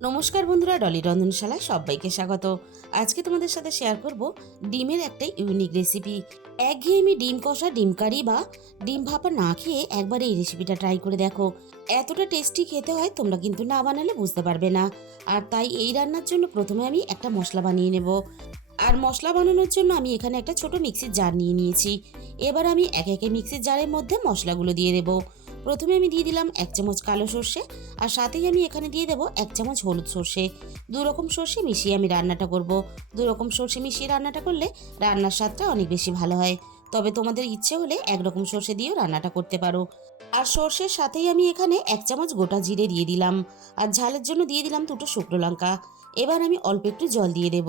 নমস্কার বন্ধুরা, ডলি রন্ধনশালায় সবাইকে স্বাগত। আজকে তোমাদের সাথে শেয়ার করব ডিমের একটা ইউনিক রেসিপি। একঘেয়েমি ডিম কষা, ডিম কারি বা ডিম ভাপা না খেয়ে একবার এই রেসিপিটা ট্রাই করে দেখো। এতটা টেস্টি খেতে হয়, তোমরা কিন্তু না বানালে বুঝতে পারবে না। আর তাই এই রান্নার জন্য প্রথমে আমি একটা মশলা বানিয়ে নেব। আর মশলা বানানোর জন্য আমি এখানে একটা ছোট মিক্সির জার নিয়ে নিয়েছি। এবার আমি একে একে মিক্সির জারের মধ্যে মশলাগুলো দিয়ে দেবো। প্রথমে আমি দিয়ে দিলাম 1 চামচ কালো সর্ষে, আর সাথেই আমি এখানে দিয়ে দেবো 1 চামচ হলুদ সর্ষে। দু রকম সর্ষে মিশিয়ে আমি রান্নাটা করব। দু রকম সর্ষে মিশিয়ে রান্নাটা করলে রান্নার স্বাদটা অনেক বেশি ভালো হয়। তবে তোমাদের ইচ্ছে হলে একরকম সর্ষে দিয়েও রান্নাটা করতে পারো। আর সর্ষের সাথেই আমি এখানে 1 চামচ গোটা জিরে দিয়ে দিলাম। আর ঝালের জন্য দিয়ে দিলাম 2টো শুকনো লঙ্কা। এবার আমি অল্প একটু জল দিয়ে দেব।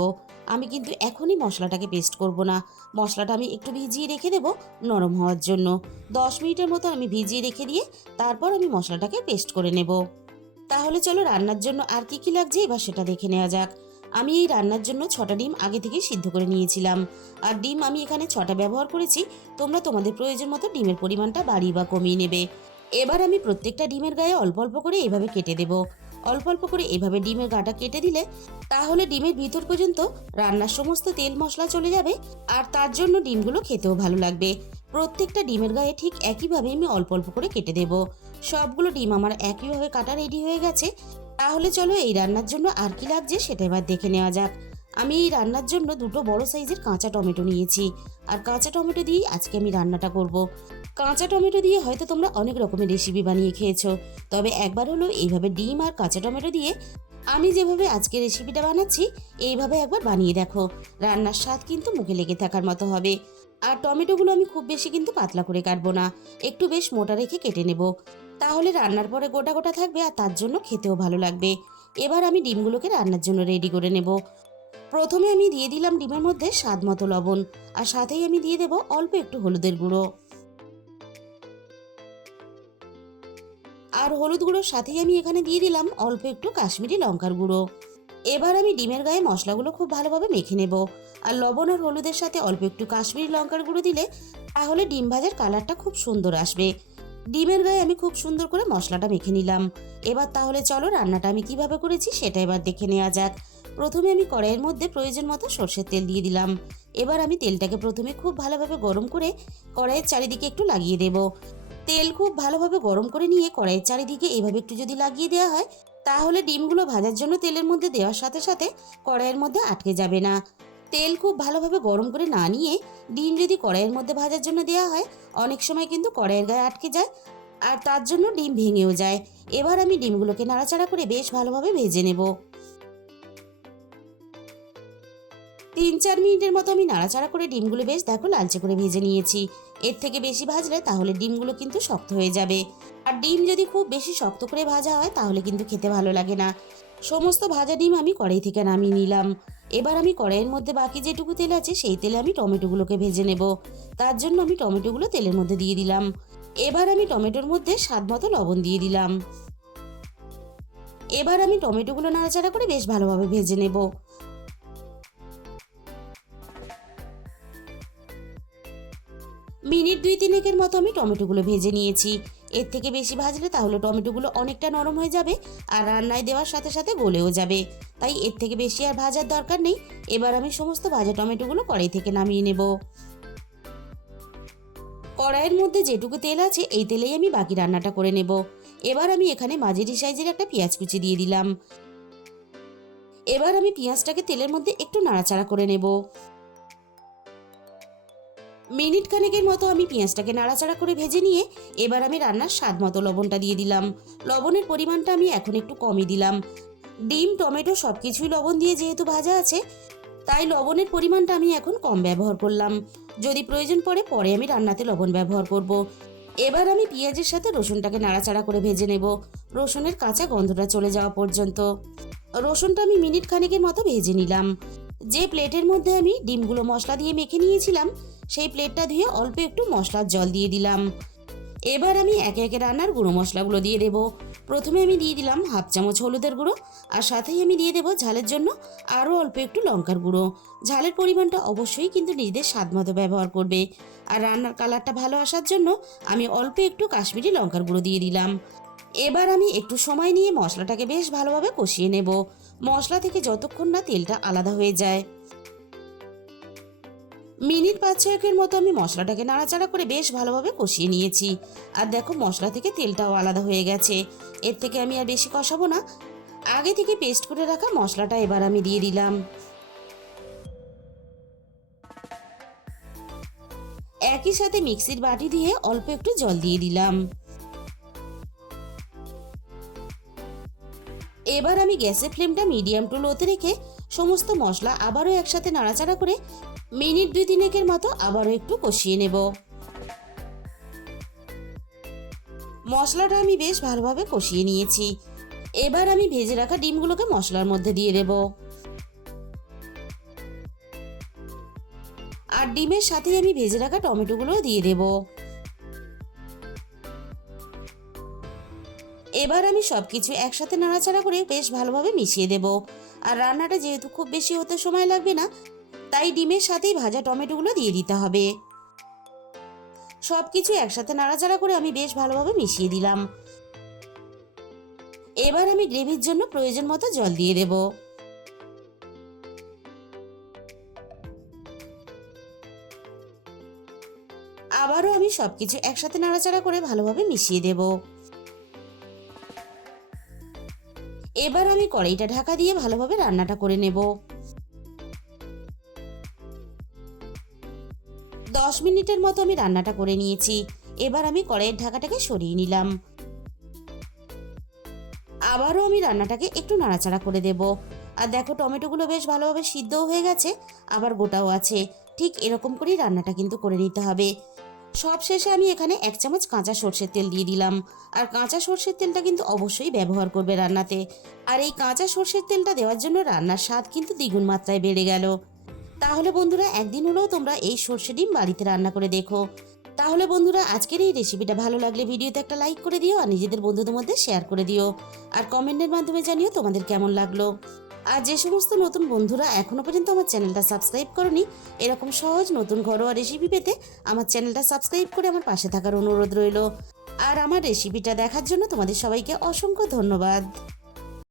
আমি কিন্তু এখনই মশলাটাকে পেস্ট করব না। মশলাটা আমি একটু ভিজিয়ে রেখে দেব নরম হওয়ার জন্য। 10 মিনিটের মতো আমি ভিজিয়ে রেখে দিয়ে তারপর আমি মশলাটাকে পেস্ট করে নেব। তাহলে চলো রান্নার জন্য আর কি কি লাগছে এবার সেটা দেখে নেওয়া যাক। আমি এই রান্নার জন্য 6টা ডিম আগে থেকেই সিদ্ধ করে নিয়েছিলাম। আর ডিম আমি এখানে 6টা ব্যবহার করেছি। তোমরা তোমাদের প্রয়োজন মতো ডিমের পরিমাণটা বাড়িয়ে বা কমিয়ে নেবে। এবার আমি প্রত্যেকটা ডিমের গায়ে অল্প অল্প করে এভাবে কেটে দেব। অল্প অল্প করে এভাবে ডিমের গাটা কেটে দিলে তাহলে ডিমের ভিতর পর্যন্ত রান্নার সমস্ত তেল মশলা চলে যাবে। আর তার জন্য ডিমগুলো খেতেও ভালো লাগবে। প্রত্যেকটা ডিমের গায়ে ঠিক একইভাবে আমি অল্প অল্প করে কেটে দেব। সবগুলো ডিম আমার একইভাবে কাটা রেডি হয়ে গেছে। তাহলে চলো এই রান্নার জন্য আর কি লাগছে সেটা এবার দেখে নেওয়া যাক। আমি এই রান্নার জন্য 2টো বড় সাইজের কাঁচা টমেটো নিয়েছি। আর কাঁচা টমেটো দিয়ে আজকে আমি রান্নাটা করব। কাঁচা টমেটো দিয়ে হয়তো তোমরা অনেক রকমের রেসিপি বানিয়ে খেয়েছো, তবে একবার হলো এইভাবে ডিম আর কাঁচা টমেটো দিয়ে আমি যেভাবে আজকে রেসিপিটা বানাচ্ছি এইভাবে একবার বানিয়ে দেখো। রান্নার স্বাদ কিন্তু মুখে লেগে থাকার মতো হবে। আর টমেটোগুলো আমি খুব বেশি কিন্তু পাতলা করে কাটবো না, একটু বেশ মোটা রেখে কেটে নেব। তাহলে রান্নার পরে গোটা গোটা থাকবে আর তার জন্য খেতেও ভালো লাগবে। এবার আমি ডিমগুলোকে রান্নার জন্য রেডি করে নেব। প্রথমে আমি দিয়ে দিলাম ডিমের মধ্যে স্বাদ মতো লবণ, আর সাথেই আমি দিয়ে দেব অল্প একটু হলুদের গুঁড়ো। আর হলুদ গুঁড়োর সাথেই আমি এখানে দিয়ে দিলাম অল্প একটু কাশ্মীরি লঙ্কার গুঁড়ো। এবার আমি ডিমের গায়ে মশলাগুলো খুব ভালোভাবে মেখে নেব। আর লবণ আর হলুদের সাথে অল্প একটু কাশ্মীরি লঙ্কার গুঁড়ো দিলে তাহলে ডিম ভাজার কালারটা খুব সুন্দর আসবে। ডিমের গায়ে আমি খুব সুন্দর করে মশলাটা মেখে নিলাম। এবার তাহলে চলো রান্নাটা আমি কিভাবে করেছি সেটা এবার দেখে নেওয়া যাক। প্রথমে আমি কড়াইয়ের মধ্যে প্রয়োজন মতো সর্ষের তেল দিয়ে দিলাম। এবার আমি তেলটাকে প্রথমে খুব ভালোভাবে গরম করে কড়াইয়ের চারিদিকে একটু লাগিয়ে দেব। তেল খুব ভালোভাবে গরম করে নিয়ে কড়াইয়ের চারিদিকে এভাবে একটু যদি লাগিয়ে দেওয়া হয় তাহলে ডিমগুলো ভাজার জন্য তেলের মধ্যে দেওয়ার সাথে সাথে কড়াইয়ের মধ্যে আটকে যাবে না। তেল খুব ভালোভাবে গরম করে না নিয়ে ডিম যদি কড়াইয়ের মধ্যে ভাজার জন্য দেওয়া হয় অনেক সময় কিন্তু কড়াইয়ের গায়ে আটকে যায়, আর তার জন্য ডিম ভেঙেও যায়। এবার আমি ডিমগুলোকে নাড়াচাড়া করে বেশ ভালোভাবে ভেজে নেব। 3-4 মিনিটের মতো আমি নাড়াচাড়া করে ডিমগুলো বেশ দেখো লালচে করে ভেজে নিয়েছি। এর থেকে বেশি ভাজলে তাহলে ডিমগুলো কিন্তু শক্ত হয়ে যাবে। আর ডিম যদি খুব বেশি শক্ত করে ভাজা হয় তাহলে কিন্তু খেতে ভালো লাগে না। সমস্ত ভাজা ডিম আমি কড়াই থেকে নামিয়ে নিলাম। এবার আমি কড়াইয়ের মধ্যে বাকি যেটুকু তেল আছে সেই তেলে আমি টমেটোগুলোকে ভেজে নেব। তার জন্য আমি টমেটোগুলো তেলের মধ্যে দিয়ে দিলাম। এবার আমি টমেটোর মধ্যে স্বাদ মতো লবণ দিয়ে দিলাম। এবার আমি টমেটোগুলো নাড়াচাড়া করে বেশ ভালোভাবে ভেজে নেব। মিনিট 2-3 মতো আমি টমেটোগুলো ভেজে নিয়েছি। এর থেকে বেশি ভাজলে তাহলে টমেটোগুলো অনেকটা নরম হয়ে যাবে আর রান্নায় দেওয়ার সাথে সাথে গলেও যাবে। তাই এর থেকে বেশি আর ভাজার দরকার নেই। এবার আমি সমস্ত ভাজা টমেটোগুলো কড়াই থেকে নামিয়ে নেব। কড়াইয়ের মধ্যে যেটুকু তেল আছে এই তেলেই আমি বাকি রান্নাটা করে নেব। এবার আমি এখানে মাঝারি সাইজের একটা পেঁয়াজ কুচি দিয়ে দিলাম। এবার আমি পেঁয়াজটাকে তেলের মধ্যে একটু নাড়াচাড়া করে নেব। মিনিট খানেকের মতো আমি পেঁয়াজটাকে নাড়াচাড়া করে ভেজে নিয়ে এবার আমি রান্নার স্বাদ মতো লবণটা দিয়ে দিলাম। লবণের পরিমাণটা আমি এখন একটু কমই দিলাম। ডিম টমেটো সব কিছুই লবণ দিয়ে যেহেতু ভাজা আছে তাই লবণের পরিমাণটা আমি এখন কম ব্যবহার করলাম। যদি প্রয়োজন পড়ে পরে আমি রান্নাতে লবণ ব্যবহার করব। এবার আমি পেঁয়াজের সাথে রসুনটাকে নাড়াচাড়া করে ভেজে নেব, রসুনের কাঁচা গন্ধটা চলে যাওয়া পর্যন্ত। রসুনটা আমি মিনিট খানেকের মতো ভেজে নিলাম। যে প্লেটের মধ্যে আমি ডিমগুলো মশলা দিয়ে মেখে নিয়েছিলাম সেই প্লেটটা ধুয়ে অল্প একটু মশলার জল দিয়ে দিলাম। এবার আমি একে একে রান্নার গুঁড়ো মশলাগুলো দিয়ে দেব। প্রথমে আমি দিয়ে দিলাম 1/2 চামচ হলুদের গুঁড়ো, আর সাথেই আমি দিয়ে দেব ঝালের জন্য আরও অল্প একটু লঙ্কার গুঁড়ো। ঝালের পরিমাণটা অবশ্যই কিন্তু নিজেদের স্বাদ মতো ব্যবহার করবে। আর রান্নার কালারটা ভালো আসার জন্য আমি অল্প একটু কাশ্মীরি লঙ্কার গুঁড়ো দিয়ে দিলাম। এবার আমি একটু সময় নিয়ে মশলাটাকে বেশ ভালোভাবে কষিয়ে নেব। মশলা থেকে যতক্ষণ না তেলটা আলাদা হয়ে যায়। মিনিট 5-6 মতো আমি মশলাটাকে নাড়াচাড়া করে বেশ ভালোভাবে কষিয়ে নিয়েছি। আর দেখো মশলা থেকে তেলটাও আলাদা হয়ে গেছে। এর থেকে আমি আর বেশি কষাবো না। আগে থেকে পেস্ট করে রাখা মশলাটা এবার আমি দিয়ে দিলাম। একই সাথে মিক্সির বাটি দিয়ে অল্প একটু জল দিয়ে দিলাম। এবার আমি গ্যাসের ফ্লেমটা মিডিয়াম টু লোতে রেখে সমস্ত মশলা আবারও একসাথে নাড়াচাড়া করে মিনিট 2-3 মতো আবারও একটু কষিয়ে নেব। মশলাটা আমি বেশ ভালোভাবে কষিয়ে নিয়েছি। এবার আমি ভেজে রাখা ডিমগুলোকে মশলার মধ্যে দিয়ে দেব। আর ডিমের সাথে আমি ভেজে রাখা টমেটোগুলোও দিয়ে দেব। এবার আমি সবকিছু একসাথে নাড়াচাড়া করে বেশ ভালোভাবে মিশিয়ে দেব। আর রান্নাটা যেহেতু খুব বেশি হতে সময় লাগবে না, তাই ডিমের সাথেই ভাজা টমেটোগুলো দিয়ে দিতে হবে। সবকিছু একসাথে নাড়াচাড়া করে আমি বেশ ভালোভাবে মিশিয়ে দিলাম। এবার আমি গ্রেভির জন্য প্রয়োজন মতো জল দিয়ে দেব। আবারও আমি সবকিছু একসাথে নাড়াচাড়া করে ভালোভাবে মিশিয়ে দেব। এবার আমি কড়াইটা ঢাকা দিয়ে ভালোভাবে রান্নাটা করে নেব। 10 মিনিটের মতো আমি রান্নাটা করে নিয়েছি। এবার আমি কড়াইয়ের ঢাকাটাকে সরিয়ে নিলাম। আবারও আমি রান্নাটাকে একটু নাড়াচাড়া করে দেব। আর দেখো টমেটোগুলো বেশ ভালোভাবে সিদ্ধও হয়ে গেছে, আবার গোটাও আছে। ঠিক এরকম করেই রান্নাটা কিন্তু করে নিতে হবে। সব শেষে আমি এখানে 1 চামচ কাঁচা সর্ষের তেল দিয়ে দিলাম। আর কাঁচা সর্ষের তেলটা কিন্তু অবশ্যই ব্যবহার করবে রান্নাতে। আর এই কাঁচা সর্ষের তেলটা দেওয়ার জন্য রান্নার স্বাদ কিন্তু দ্বিগুণ মাত্রায় বেড়ে গেল। তাহলে বন্ধুরা একদিন হলেও তোমরা এই সর্ষে ডিম বাড়িতে রান্না করে দেখো। তাহলে বন্ধুরা আজকের এই রেসিপিটা ভালো লাগলে ভিডিওতে একটা লাইক করে দিও আর নিজেদের বন্ধুদের মধ্যে শেয়ার করে দিও। আর কমেন্টের মাধ্যমে জানিও তোমাদের কেমন লাগলো। আর যে সমস্ত নতুন বন্ধুরা এখনো পর্যন্ত আমার চ্যানেলটা সাবস্ক্রাইব করনি, এরকম সহজ নতুন ঘরোয়া রেসিপি পেতে আমার চ্যানেলটা সাবস্ক্রাইব করে আমার পাশে থাকার অনুরোধ রইল। আর আমার রেসিপিটা দেখার জন্য তোমাদের সবাইকে অসংখ্য ধন্যবাদ।